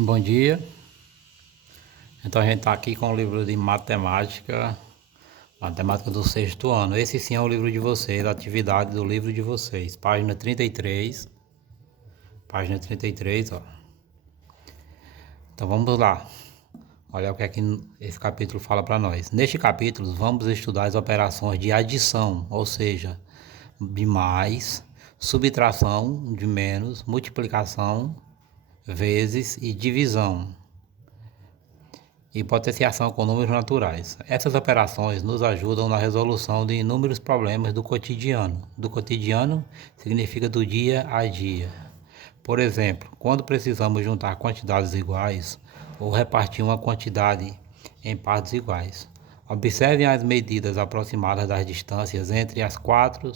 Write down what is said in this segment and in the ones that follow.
Bom dia. Então a gente está aqui com o livro de matemática do sexto ano. Esse sim é o livro de vocês, a atividade do livro de vocês. Página 33. Página 33, ó. Então vamos lá. Olha o que é que esse capítulo fala para nós. Neste capítulo vamos estudar as operações de adição, ou seja, de mais, subtração de menos, multiplicação, vezes e divisão, e potenciação com números naturais. Essas operações nos ajudam na resolução de inúmeros problemas do cotidiano. Do cotidiano significa do dia a dia. Por exemplo, quando precisamos juntar quantidades iguais ou repartir uma quantidade em partes iguais. Observem as medidas aproximadas das distâncias entre as quatro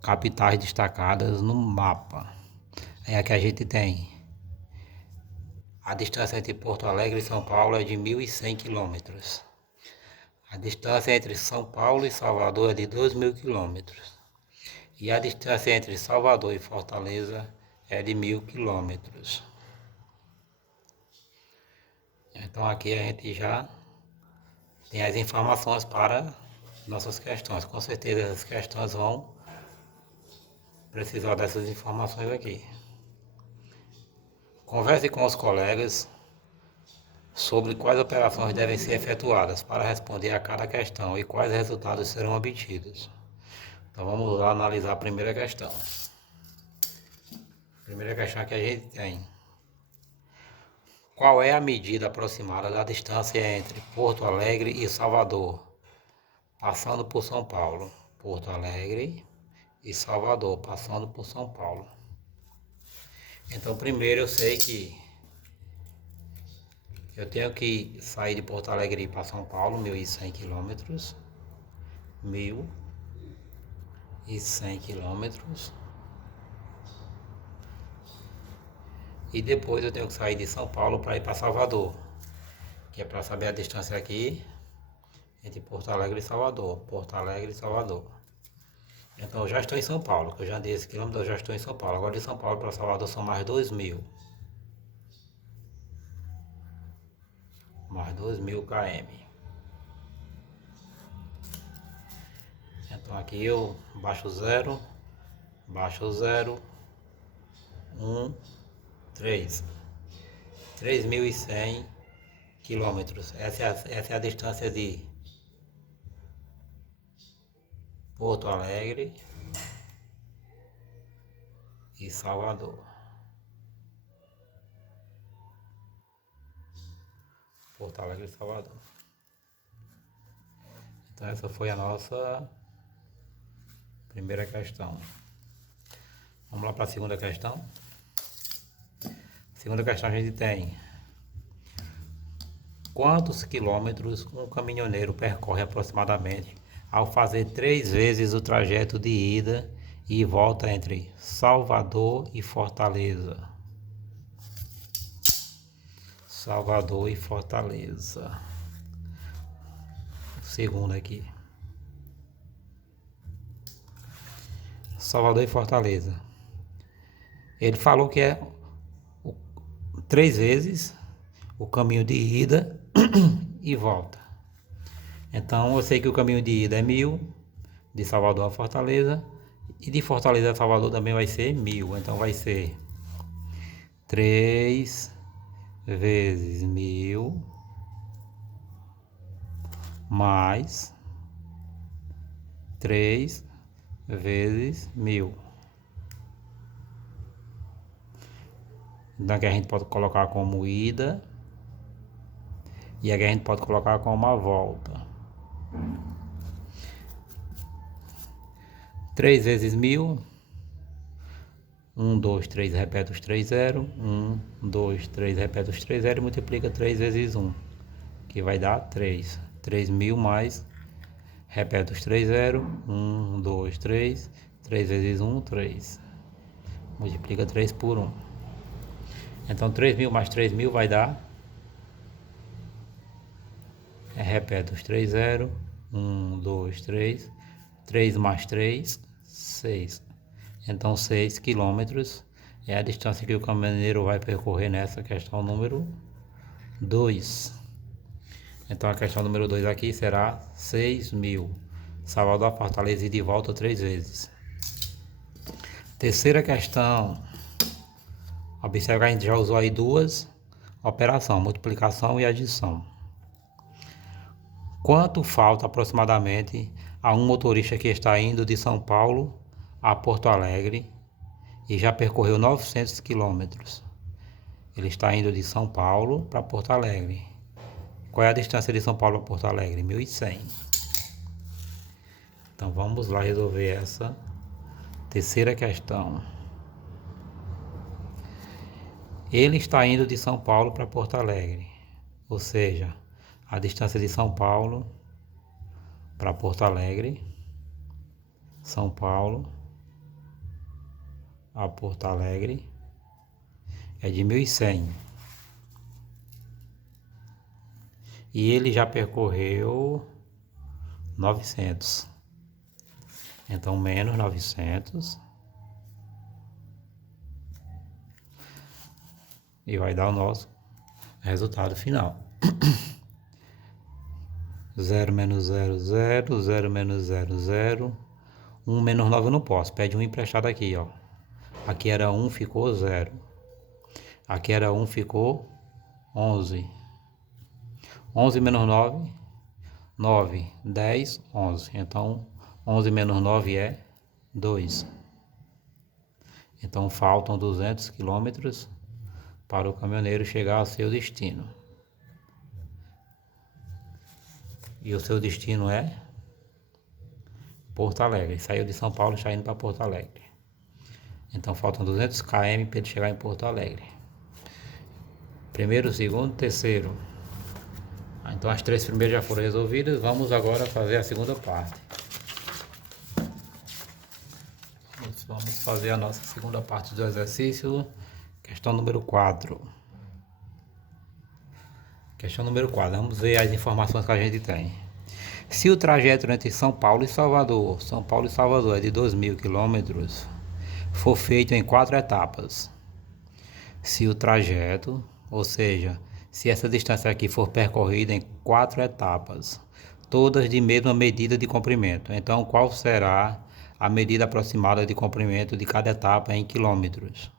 capitais destacadas no mapa. É a que a gente tem. A distância entre Porto Alegre e São Paulo é de 1.100 quilômetros. A distância entre São Paulo e Salvador é de 2.000 quilômetros. E a distância entre Salvador e Fortaleza é de 1.000 quilômetros. Então aqui a gente já tem as informações para nossas questões. Com certeza essas questões vão precisar dessas informações aqui. Converse com os colegas sobre quais operações devem ser efetuadas para responder a cada questão e quais resultados serão obtidos. Então vamos lá analisar a primeira questão. A primeira questão que a gente tem. Qual é a medida aproximada da distância entre Porto Alegre e Salvador, passando por São Paulo? Porto Alegre e Salvador, passando por São Paulo. Então primeiro eu sei que eu tenho que sair de Porto Alegre e ir para São Paulo, 1.100 quilômetros. 1.100 quilômetros. E depois eu tenho que sair de São Paulo para ir para Salvador, que é para saber a distância aqui entre Porto Alegre e Salvador. Porto Alegre e Salvador. Então eu já estou em São Paulo, que eu já andei esse quilômetro, eu já estou em São Paulo. Agora de São Paulo para Salvador são mais 2.000. Mais 2.000 km. Então aqui eu baixo o zero, 1, 3. 3.100 quilômetros. Essa é a distância de Porto Alegre e Salvador. Porto Alegre e Salvador. Então essa foi a nossa primeira questão. Vamos lá para a segunda questão. Segunda questão a gente tem: quantos quilômetros um caminhoneiro percorre aproximadamente ao fazer 3 vezes o trajeto de ida e volta entre Salvador e Fortaleza? Salvador e Fortaleza. Segundo aqui. Salvador e Fortaleza. Ele falou que é 3 vezes o caminho de ida e volta. Então eu sei que o caminho de ida é 1.000, de Salvador a Fortaleza, e de Fortaleza a Salvador também vai ser 1.000. Então vai ser 3 vezes 1.000 mais 3 vezes 1.000. Então aqui a gente pode colocar como ida e aqui a gente pode colocar como a volta. 3 vezes 1.000. 1, 2, 3, repete os 3 0. 1, 2, 3, repete os 3 0 e multiplica 3 vezes 1, que vai dar 3. 3.000 mais, repete os 3 0. 1, 2, 3. 3 vezes 1, 3. Multiplica 3 por 1. Então 3.000 mais 3.000 vai dar. Repete os 3 0. 1, 2, 3. 3 mais 3, 6. Então 6 quilômetros É a distância que o caminhoneiro vai percorrer nessa questão número 2. Então a questão número 2 aqui será 6.000. Salvador a Fortaleza e de volta 3 vezes. Terceira questão. Observe que a gente já usou aí duas operações, multiplicação e adição. Quanto falta aproximadamente a um motorista que está indo de São Paulo a Porto Alegre e já percorreu 900 quilômetros? Ele está indo de São Paulo para Porto Alegre. Qual é a distância de São Paulo a Porto Alegre? 1.100. Então vamos lá resolver essa terceira questão. Ele está indo de São Paulo para Porto Alegre, ou seja, a distância de São Paulo para Porto Alegre, São Paulo a Porto Alegre é de 1.100. E ele já percorreu 900. Então, menos 900. E vai dar o nosso resultado final. 0 menos 0, 0. 0 menos 0, 0. 1 menos 9 eu não posso. Pede um emprestado aqui, ó. Aqui era 1, ficou 0. Aqui era 1, ficou 11. 11 menos 9, 9. 10, 11. Então, 11 menos 9 é 2. Então, faltam 200 quilômetros para o caminhoneiro chegar ao seu destino. E o seu destino é Porto Alegre. Saiu de São Paulo, está indo para Porto Alegre. Então, faltam 200 km para ele chegar em Porto Alegre. Primeiro, segundo, terceiro. Então, as 3 primeiras já foram resolvidas. Vamos agora fazer a segunda parte. Vamos fazer a nossa segunda parte do exercício. Questão número 4. Questão número 4. Vamos ver as informações que a gente tem. Se o trajeto entre São Paulo e Salvador é de 2.000 quilômetros, for feito em 4 etapas. Se o trajeto, ou seja, se essa distância aqui for percorrida em 4 etapas, todas de mesma medida de comprimento, então qual será a medida aproximada de comprimento de cada etapa em quilômetros?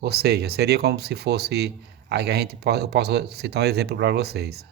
Ou seja, seria como se fosse, aí eu posso citar um exemplo para vocês.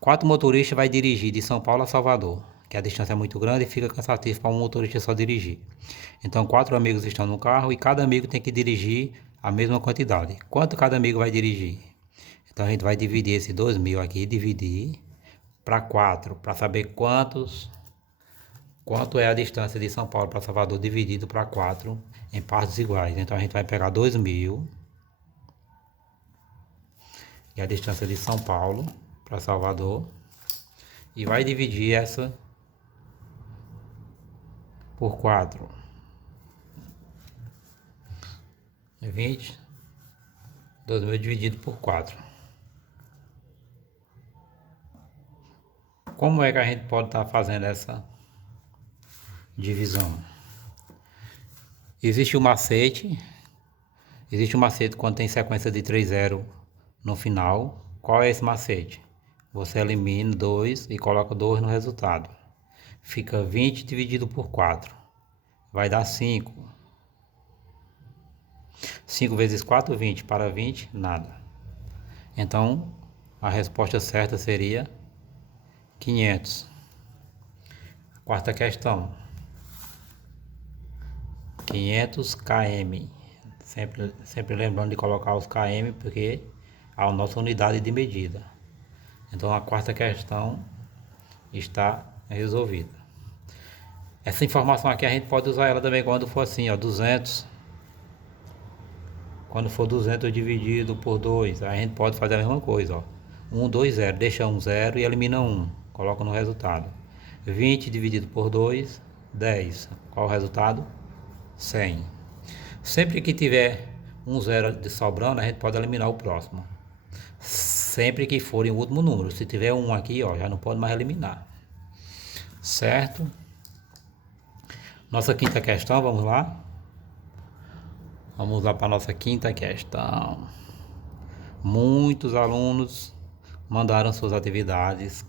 4 motoristas vai dirigir de São Paulo a Salvador, que a distância é muito grande e fica cansativo para um motorista só dirigir. Então 4 amigos estão no carro e cada amigo tem que dirigir a mesma quantidade. Quanto cada amigo vai dirigir? Então a gente vai dividir esse 2.000 aqui, dividir para 4, para saber quanto é a distância de São Paulo para Salvador dividido para 4 em partes iguais. Então a gente vai pegar 2.000, que é a distância de São Paulo para Salvador, e vai dividir essa por 4. 20, 2.000 dividido por 4. Como é que a gente pode estar fazendo essa divisão? Existe um macete quando tem sequência de 3 0 no final. Qual é esse macete? Você elimina 2 e coloca 2 no resultado. Fica 20 dividido por 4. Vai dar 5. 5 vezes 4, 20. Para 20, nada. Então, a resposta certa seria 500. Quarta questão. 500 km. Sempre lembrando de colocar os km, porque é a nossa unidade de medida. Então, a quarta questão está resolvida. Essa informação aqui a gente pode usar ela também quando for assim, ó, 200. Quando for 200 dividido por 2, a gente pode fazer a mesma coisa, ó. 1, 2, 0. Deixa um 0 e elimina 1. Coloca no resultado. 20 dividido por 2, 10. Qual o resultado? 100. Sempre que tiver um 0 de sobrando, a gente pode eliminar o próximo. Sempre que for em último número. Se tiver um aqui, ó, já não pode mais eliminar. Certo? Nossa quinta questão, vamos lá. Vamos lá para a nossa quinta questão. Muitos alunos mandaram suas atividades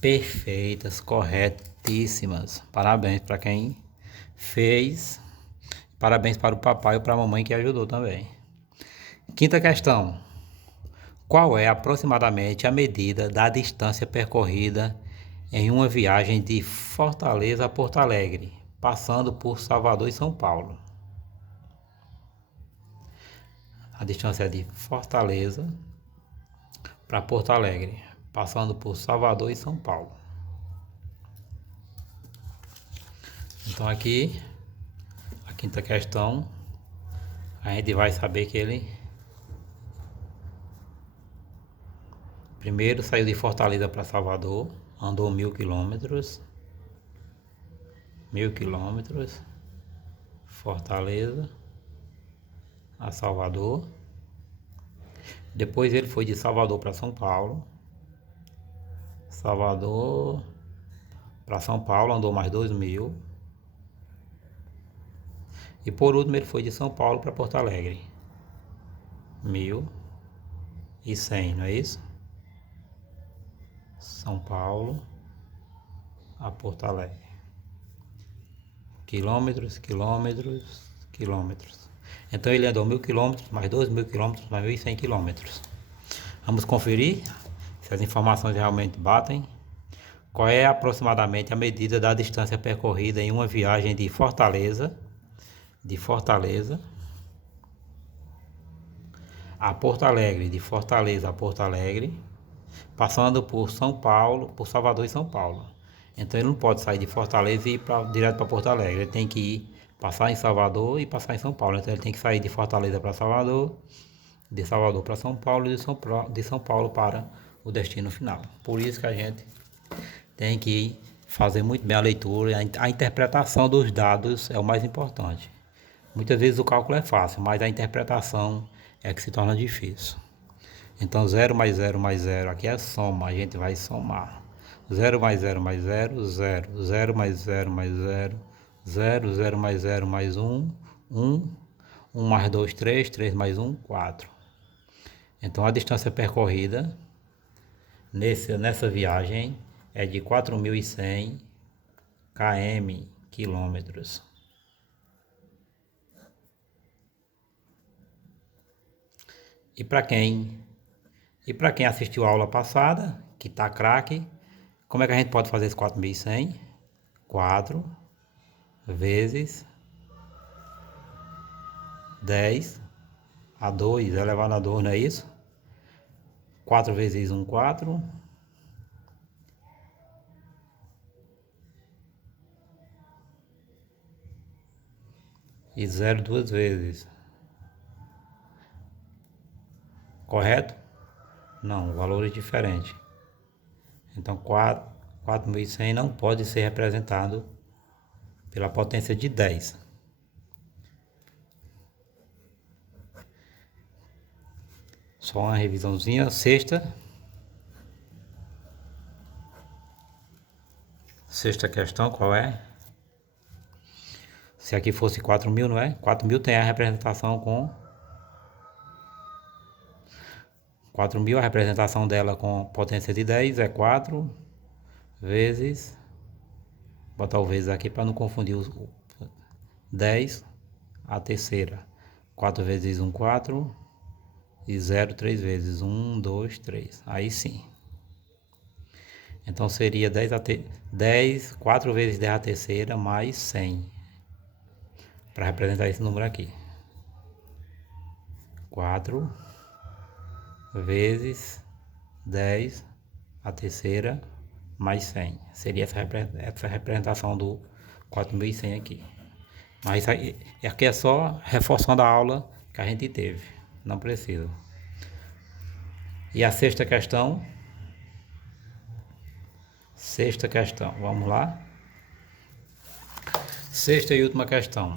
perfeitas, corretíssimas. Parabéns para quem fez. Parabéns para o papai e para a mamãe que ajudou também. Quinta questão. Qual é aproximadamente a medida da distância percorrida em uma viagem de Fortaleza a Porto Alegre, passando por Salvador e São Paulo? A distância é de Fortaleza para Porto Alegre, passando por Salvador e São Paulo. Então aqui, a quinta questão, a gente vai saber que ele primeiro saiu de Fortaleza para Salvador, andou 1.000 quilômetros, Fortaleza a Salvador. Depois ele foi de Salvador para São Paulo, Salvador para São Paulo, andou mais 2.000. E por último ele foi de São Paulo para Porto Alegre, 1.100, não é isso? São Paulo a Porto Alegre. Quilômetros. Então ele andou 1.000 quilômetros, mais 2.000 quilômetros, mais 1.100 quilômetros. Vamos conferir se as informações realmente batem. Qual é aproximadamente a medida da distância percorrida em uma viagem de Fortaleza a Porto Alegre, de Fortaleza a Porto Alegre, passando por São Paulo, por Salvador e São Paulo. Então ele não pode sair de Fortaleza e ir direto para Porto Alegre. Ele tem que ir, passar em Salvador e passar em São Paulo. Então ele tem que sair de Fortaleza para Salvador, de Salvador para São Paulo e de São Paulo para o destino final. Por isso que a gente tem que fazer muito bem a leitura. A interpretação dos dados é o mais importante. Muitas vezes o cálculo é fácil, mas a interpretação é que se torna difícil. Então 0 mais 0 mais 0, aqui é soma, a gente vai somar. 0 mais 0 mais 0, 0. 0 mais 0 mais 0, 0. 0 mais 0 mais 1, 1. 1 mais 2, 3. 3 mais 1, 4. Então a distância percorrida nessa viagem é de 4.100 km, quilômetros. E para quem assistiu a aula passada, que tá craque, como é que a gente pode fazer esse 4.100? 4 vezes 10 a 2 elevado a 2, não é isso? 4 vezes 1, 4. E 0 duas vezes. Correto? Não, o valor é diferente. Então 4.100 não pode ser representado pela potência de 10. Só uma revisãozinha. Sexta questão, qual é? Se aqui fosse 4.000, não é? 4.000 tem a representação com 4.000, a representação dela com potência de 10 é 4 vezes, botar o vezes aqui para não confundir os 10 a terceira. 4 vezes 1, 4 e 0 3 vezes 1, 2, 3. Aí sim. Então seria 4 vezes 10 a terceira mais 100. Para representar esse número aqui. 4 vezes 10 a terceira mais 100. Seria essa representação do 4.100 aqui. Mas aqui é só reforçando a aula que a gente teve. Não precisa. E a sexta questão, vamos lá. Sexta e última questão.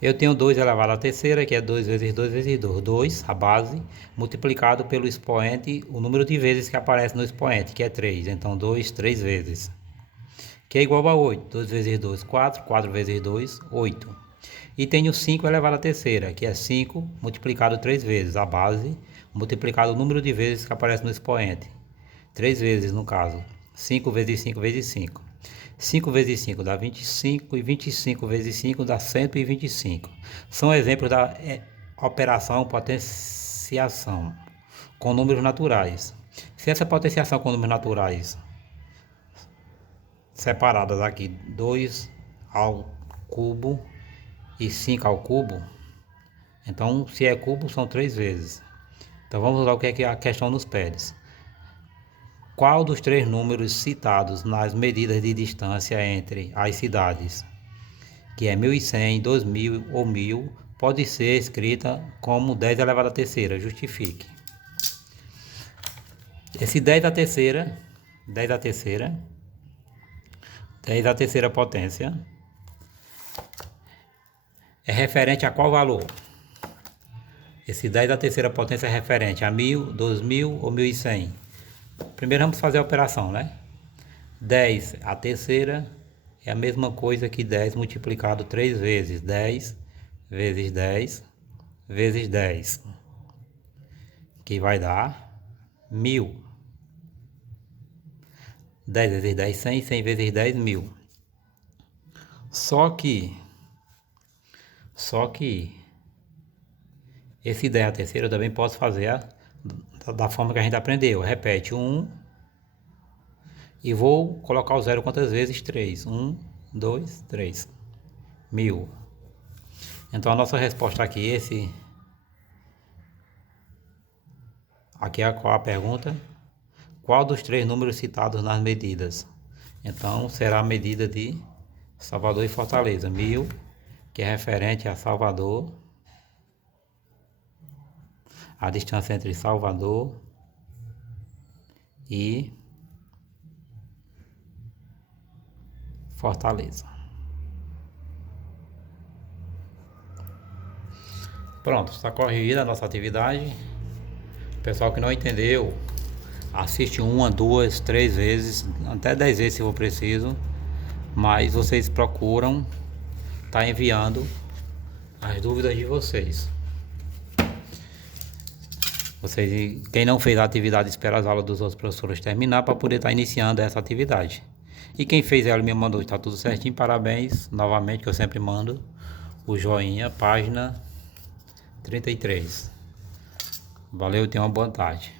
Eu tenho 2 elevado à terceira, que é 2 vezes 2 vezes 2. 2, a base, multiplicado pelo expoente, o número de vezes que aparece no expoente, que é 3. Então 2, 3 vezes. Que é igual a 8. 2 vezes 2, 4. 4 vezes 2, 8. E tenho 5 elevado à terceira, que é 5 multiplicado 3 vezes, a base multiplicado o número de vezes que aparece no expoente. 3 vezes no caso. 5 vezes 5 vezes 5. 5 vezes 5 dá 25 e 25 vezes 5 dá 125. São exemplos da operação potenciação com números naturais. Se essa potenciação com números naturais separadas aqui, 2 ao cubo e 5 ao cubo, então se é cubo são 3 vezes. Então vamos lá o que é que a questão nos pede. Qual dos 3 números citados nas medidas de distância entre as cidades, que é 1100, 2000 ou 1000, pode ser escrita como 10 elevado à terceira? Justifique. Esse 10 à terceira, 10 à terceira, 10 à terceira potência é referente a qual valor? Esse 10 à terceira potência é referente a 1000, 2000 ou 1100? Primeiro vamos fazer a operação, né? 10 à terceira é a mesma coisa que 10 multiplicado 3 vezes. 10 vezes 10 vezes 10, que vai dar 1000. 10 vezes 10, 100, 100 vezes 10, 1000. Só que esse 10 à terceira eu também posso fazer da forma que a gente aprendeu. Repete 1 e vou colocar o zero quantas vezes? 3. 1, 2, 3. 1000. Então a nossa resposta aqui, aqui é qual a pergunta? Qual dos 3 números citados nas medidas? Então será a medida de Salvador e Fortaleza. 1000, que é referente a Salvador. A distância entre Salvador e Fortaleza. Pronto, está corrigida a nossa atividade. Pessoal que não entendeu, assiste 1, 2, 3 vezes, até 10 vezes se for preciso. Mas vocês procuram estar enviando as dúvidas de vocês. Quem não fez a atividade, espera as aulas dos outros professores terminar para poder estar iniciando essa atividade. E quem fez ela me mandou, está tudo certinho, parabéns. Novamente, que eu sempre mando o joinha, página 33. Valeu e tenha uma boa tarde.